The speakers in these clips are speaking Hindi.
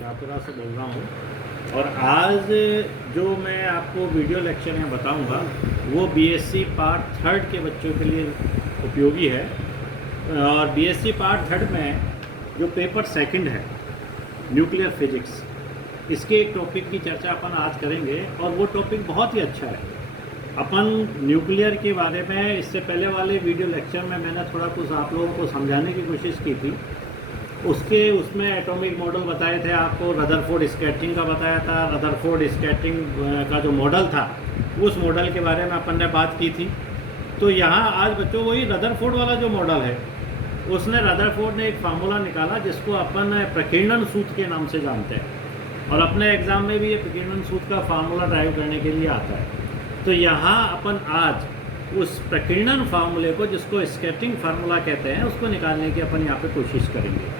शाहपुरा से बोल रहा हूँ। और आज जो मैं आपको वीडियो लेक्चर में बताऊँगा वो बीएससी पार्ट थर्ड के बच्चों के लिए उपयोगी है। और बीएससी पार्ट थर्ड में जो पेपर सेकंड है न्यूक्लियर फिजिक्स, इसके एक टॉपिक की चर्चा अपन आज करेंगे और वो टॉपिक बहुत ही अच्छा है। अपन न्यूक्लियर के बारे में इससे पहले वाले वीडियो लेक्चर में मैंने थोड़ा कुछ आप लोगों को समझाने की कोशिश की थी। उसमें एटॉमिक मॉडल बताए थे आपको, रदरफोर्ड स्कैटरिंग का बताया था। रदरफोर्ड स्कैटरिंग का जो मॉडल था उस मॉडल के बारे में अपन ने बात की थी। तो यहाँ आज बच्चों वही रदरफोर्ड वाला जो मॉडल है रदरफोर्ड ने एक फार्मूला निकाला जिसको अपन प्रकीर्णन सूत्र के नाम से जानते हैं और अपने एग्ज़ाम में भी ये प्रकीर्णन सूत्र का फार्मूला ड्राइव करने के लिए आता है। तो यहाँ अपन आज उस प्रकीर्णन फार्मूले को, जिसको स्कैटरिंग फार्मूला कहते हैं, उसको निकालने की अपन यहाँ पे कोशिश करेंगे।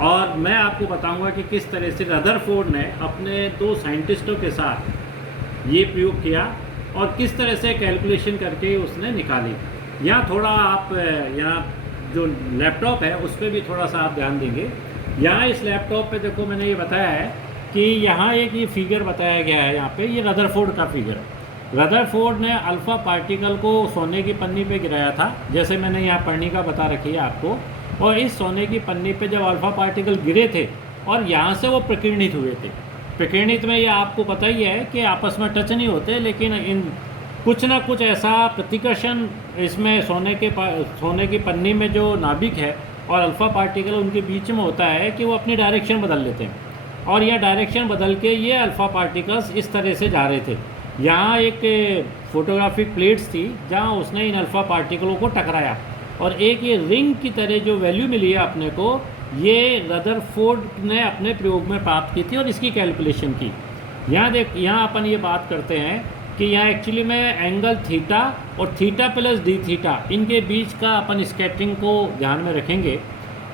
और मैं आपको बताऊंगा कि किस तरह से रदरफोर्ड ने अपने दो साइंटिस्टों के साथ ये प्रयोग किया और किस तरह से कैलकुलेशन करके उसने निकाली। यहाँ थोड़ा आप यहाँ जो लैपटॉप है उस पर भी थोड़ा सा आप ध्यान देंगे। यहाँ इस लैपटॉप पे देखो मैंने ये बताया है कि यहाँ एक ये फिगर बताया गया है। यहाँ पे ये रदरफोर्ड का फिगर है। रदरफोर्ड ने अल्फ़ा पार्टिकल को सोने की पन्नी पे गिराया था, जैसे मैंने यहाँ पर्णिका बता रखी है आपको। और इस सोने की पन्नी पे जब अल्फ़ा पार्टिकल गिरे थे और यहाँ से वो प्रकीर्णित हुए थे। प्रकीर्णित में ये आपको पता ही है कि आपस में टच नहीं होते, लेकिन इन कुछ ना कुछ ऐसा प्रतिकर्षण इसमें सोने की पन्नी में जो नाभिक है और अल्फ़ा पार्टिकल उनके बीच में होता है कि वो अपनी डायरेक्शन बदल लेते हैं। और यह डायरेक्शन बदल के ये अल्फ़ा पार्टिकल्स इस तरह से जा रहे थे। यहाँ एक फोटोग्राफिक प्लेट्स थी जहाँ उसने इन अल्फ़ा पार्टिकलों को टकराया और एक ये रिंग की तरह जो वैल्यू मिली है अपने को, ये रदरफोर्ड ने अपने प्रयोग में प्राप्त की थी और इसकी कैलकुलेशन की। यहाँ अपन ये बात करते हैं कि यहाँ एक्चुअली में एंगल थीटा और थीटा प्लस डी थीटा, इनके बीच का अपन स्कैटरिंग को ध्यान में रखेंगे।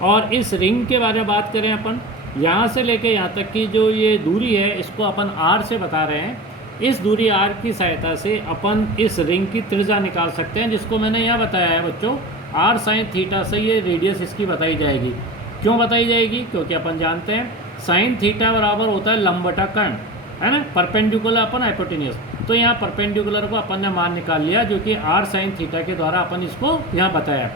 और इस रिंग के बारे में बात करें अपन, यहाँ से लेके यहाँ तक की जो ये दूरी है इसको अपन आर से बता रहे हैं। इस दूरी आर की सहायता से अपन इस रिंग की त्रिज्या निकाल सकते हैं, जिसको मैंने यहाँ बताया है बच्चों, आर साइन थीटा से ये रेडियस इसकी बताई जाएगी। क्यों बताई जाएगी? क्योंकि अपन जानते हैं साइन थीटा बराबर होता है लंब बटा कर्ण, है ना, परपेंडिकुलर अपन हाइपोटेन्यूस। तो यहाँ परपेंडिकुलर को अपन ने मान निकाल लिया, जो कि आर साइन थीटा के द्वारा अपन इसको यहाँ बताया।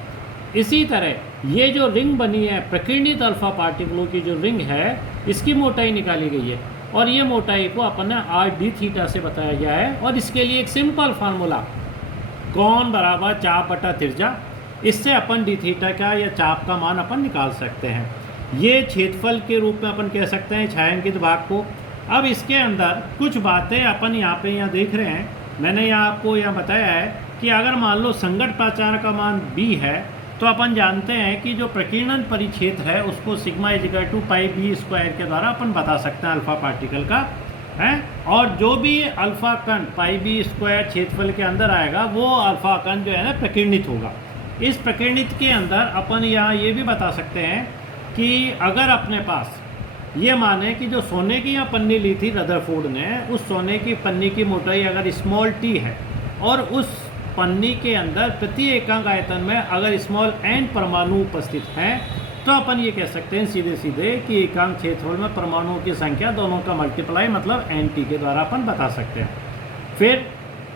इसी तरह ये जो रिंग बनी है, प्रकीर्णित अल्फ़ा पार्टिकलों की जो रिंग है, इसकी मोटाई निकाली गई है और ये मोटाई को अपन ने आर डी थीटा से बताया गया है। और इसके लिए एक सिंपल फार्मूला, कोण बराबर चाप बटा त्रिज्या, इससे अपन डी थीटा का या चाप का मान अपन निकाल सकते हैं। ये क्षेत्रफल के रूप में अपन कह सकते हैं छायांकित भाग को। अब इसके अंदर कुछ बातें अपन यहाँ देख रहे हैं। मैंने यहाँ आपको यहाँ बताया है कि अगर मान लो संगत प्राचार का मान b है तो अपन जानते हैं कि जो प्रकीर्णन परिक्षेत्र है उसको sigma equal to pi B square के द्वारा अपन बता सकते हैं अल्फ़ा पार्टिकल का, है। और जो भी अल्फ़ा कण पाई बी स्क्वायर क्षेत्रफल के अंदर आएगा वो अल्फ़ा कण जो है ना प्रकीर्णित होगा। इस प्रकीर्णित के अंदर अपन यहाँ ये भी बता सकते हैं कि अगर अपने पास ये माने कि जो सोने की यहाँ पन्नी ली थी रदरफोर्ड ने, उस सोने की पन्नी की मोटाई अगर स्मॉल टी है और उस पन्नी के अंदर प्रति एकांक आयतन में अगर स्मॉल n परमाणु उपस्थित हैं, तो अपन ये कह सकते हैं सीधे सीधे कि एकांक क्षेत्रफल में परमाणुओं की संख्या दोनों का मल्टीप्लाई मतलब nt के द्वारा अपन बता सकते हैं। फिर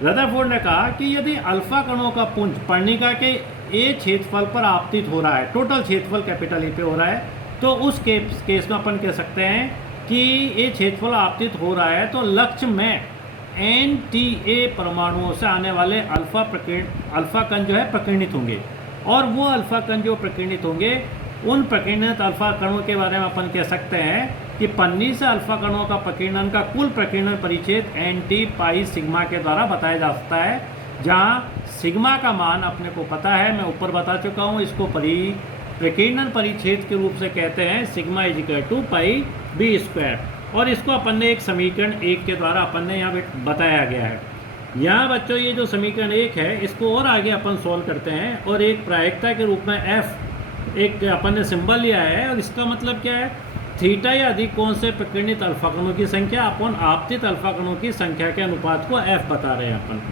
रदरफोर्ड ने कहा कि यदि अल्फ़ा कणों का पुंज पर्णिका के ए क्षेत्रफल पर आपतित हो रहा है, टोटल क्षेत्रफल कैपिटल ए पे हो रहा है, तो उस केस में अपन कह सकते हैं कि ये क्षेत्रफल आपतित हो रहा है तो लक्ष्य में NTA परमाणुओं से आने वाले अल्फ़ा कण जो है प्रकीर्णित होंगे। और वो अल्फ़ा कण जो प्रकीर्णित होंगे, उन प्रकीर्णित अल्फ़ा कणों के बारे में अपन कह सकते हैं कि पन्नी से अल्फ़ा कणों का प्रकीर्णन का कुल प्रकीर्णन परिक्षेत्र NT पाई सिग्मा के द्वारा बताया जा सकता है, जहाँ सिग्मा का मान अपने को पता है, मैं ऊपर बता चुका हूँ। इसको प्रकीर्णन परिक्षेत्र के रूप से कहते हैं sigma equal to pi B square. और इसको अपन ने एक समीकरण 1 के द्वारा अपन ने यहाँ बताया गया है। यहाँ बच्चों ये जो समीकरण 1 है इसको और आगे अपन सॉल्व करते हैं और एक प्रायिकता के रूप में f एक अपन ने सिंबल लिया है। और इसका मतलब क्या है, थीटा या अधिक कोण से प्रकीर्णित अल्फ़ा कणों की संख्या अपन आपतित अल्फ़ा कणों की संख्या के अनुपात को f बता रहे हैं अपन।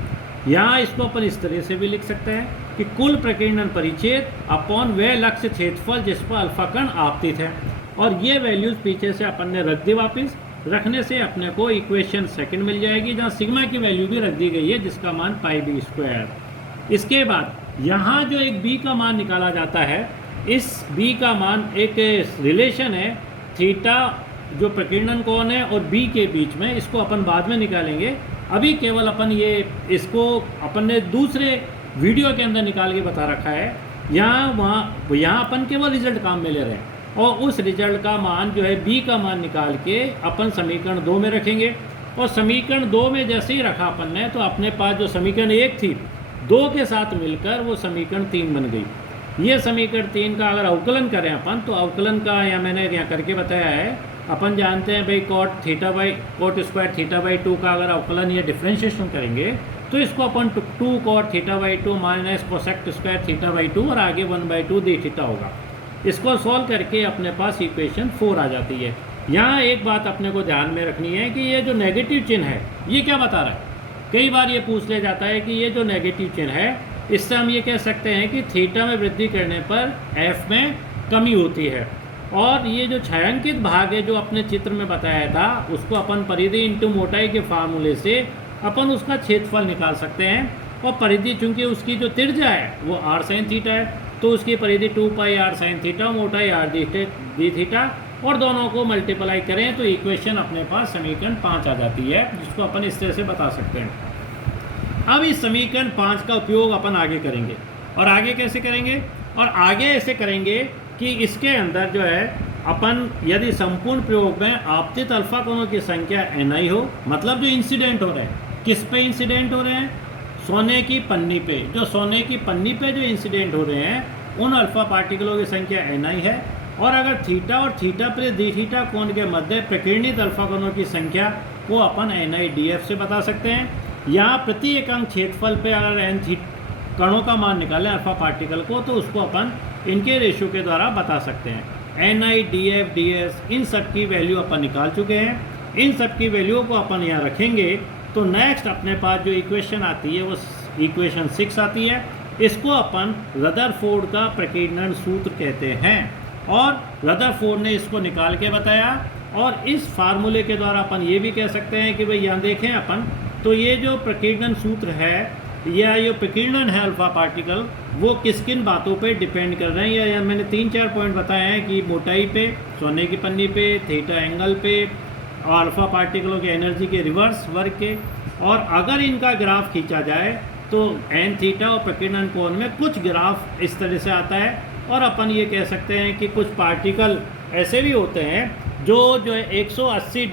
यहाँ इसको अपन इस तरह से भी लिख सकते हैं कि कुल प्रकीर्णन परिक्षेत्र अपॉन वह लक्ष्य क्षेत्रफल जिस पर अल्फ़ा कण आपतित है। और ये वैल्यूज़ पीछे से अपन ने रख दी वापस। रखने से अपने को इक्वेशन सेकंड मिल जाएगी जहाँ सिग्मा की वैल्यू भी रख दी गई है जिसका मान पाई बी स्क्वायर। इसके बाद यहाँ जो एक बी का मान निकाला जाता है, इस बी का मान एक रिलेशन है थीटा जो प्रकीर्णन कोण है और बी के बीच में, इसको अपन बाद में निकालेंगे। अभी केवल अपन ये इसको अपन ने दूसरे वीडियो के अंदर निकाल के बता रखा है। यहाँ अपन केवल रिजल्ट काम में ले रहे हैं और उस रिजल्ट का मान जो है बी का मान निकाल के अपन समीकरण 2 में रखेंगे। और समीकरण 2 में जैसे ही रखा अपन ने तो अपने पास जो समीकरण 1 थी 2 के साथ मिलकर वो समीकरण 3 बन गई। ये समीकरण 3 का अगर अवकलन करें अपन तो अवकलन का या मैंने यहाँ करके बताया है, अपन जानते हैं भाई कॉट स्क्वायर थीटा बाई 2 का अगर अवकलन या डिफ्रेंशिएशन करेंगे तो इसको अपन 2 cot theta by 2 minus cosec square theta by 2 और आगे 1/2 डी थीटा होगा। इसको सॉल्व करके अपने पास इक्वेशन 4 आ जाती है। यहाँ एक बात अपने को ध्यान में रखनी है कि ये जो नेगेटिव चिन्ह है ये क्या बता रहा है। कई बार ये पूछ लिया जाता है कि ये जो नेगेटिव चिन्ह है इससे हम ये कह सकते हैं कि थीटा में वृद्धि करने पर एफ में कमी होती है। और ये जो छायांकित भाग है जो अपने चित्र में बताया था उसको अपन परिधि इंटू मोटाई के फार्मूले से अपन उसका क्षेत्रफल निकाल सकते हैं। और परिधि चूंकि उसकी जो त्रिज्या है वो r sin थीटा है तो उसकी परिधि 2 पाई r sin थीटा, मोटाई r डी थीटा, और दोनों को मल्टीप्लाई करें तो इक्वेशन अपने पास समीकरण 5 आ जाती है जिसको अपन इस तरह से बता सकते हैं। अब इस समीकरण 5 का उपयोग अपन आगे करेंगे। और आगे कैसे करेंगे? और आगे ऐसे करेंगे कि इसके अंदर जो है अपन यदि संपूर्ण प्रयोग में आपतित अल्फा कोणों की संख्या ni हो, मतलब जो इंसिडेंट हो रहे हैं, किस पे इंसिडेंट हो रहे हैं? सोने की पन्नी पे। जो सोने की पन्नी पे जो इंसिडेंट हो रहे हैं उन अल्फा पार्टिकलों की संख्या ni है। और अगर थीटा और थीटा प्लस डी थीटा कोण के मध्य प्रकीर्णित अल्फा कोणों की संख्या को अपन ni/df से बता सकते हैं। यहाँ प्रति एकांक क्षेत्रफल पे अगर n कणों का मान निकालें अल्फा पार्टिकल को तो उसको अपन इनके रेशियो के द्वारा बता सकते हैं। ni, df, ds इन सब की वैल्यू अपन निकाल चुके हैं। इन सब की वैल्यू को अपन यहाँ रखेंगे तो नेक्स्ट अपने पास जो इक्वेशन आती है वो इक्वेशन 6 आती है। इसको अपन रदरफोर्ड का प्रकीर्णन सूत्र कहते हैं और रदरफोर्ड ने इसको निकाल के बताया। और इस फार्मूले के द्वारा अपन ये भी कह सकते हैं कि भाई यहाँ देखें अपन तो ये जो प्रकीर्णन सूत्र है या ये प्रकीर्णन है अल्फा पार्टिकल वो किस किन बातों पे डिपेंड कर रहे हैं या मैंने 3-4 पॉइंट बताए हैं कि मोटाई पे, सोने की पन्नी पे, थीटा एंगल पे और अल्फा पार्टिकलों के एनर्जी के रिवर्स वर्क के। और अगर इनका ग्राफ खींचा जाए तो एन थीटा और प्रकीर्णन कोण में कुछ ग्राफ इस तरह से आता है। और अपन ये कह सकते हैं कि कुछ पार्टिकल ऐसे भी होते हैं जो है 180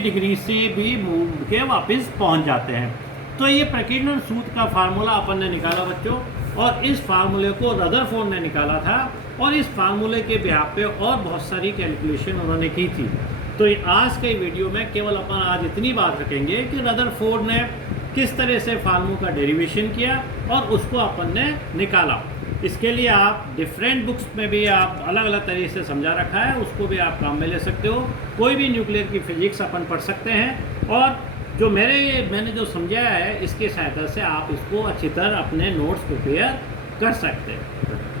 डिग्री से भी मूव के वापस पहुंच जाते हैं। तो ये प्रकीर्णन सूत्र का फार्मूला अपन ने निकाला बच्चों, और इस फार्मूले को रदरफोर्ड ने निकाला था और इस फार्मूले के ब्याह पे और बहुत सारी कैलकुलेशन उन्होंने की थी। तो आज के वीडियो में केवल अपन आज इतनी बात रखेंगे कि रदरफोर्ड ने किस तरह से फार्मूले का डेरिवेशन किया और उसको अपन ने निकाला। इसके लिए आप डिफरेंट बुक्स में भी आप अलग अलग तरीके से समझा रखा है, उसको भी आप काम में ले सकते हो। कोई भी न्यूक्लियर की फिजिक्स अपन पढ़ सकते हैं और जो मैंने जो समझाया है इसकी सहायता से आप इसको अच्छी तरह अपने नोट्स प्रिपेयर कर सकते हैं।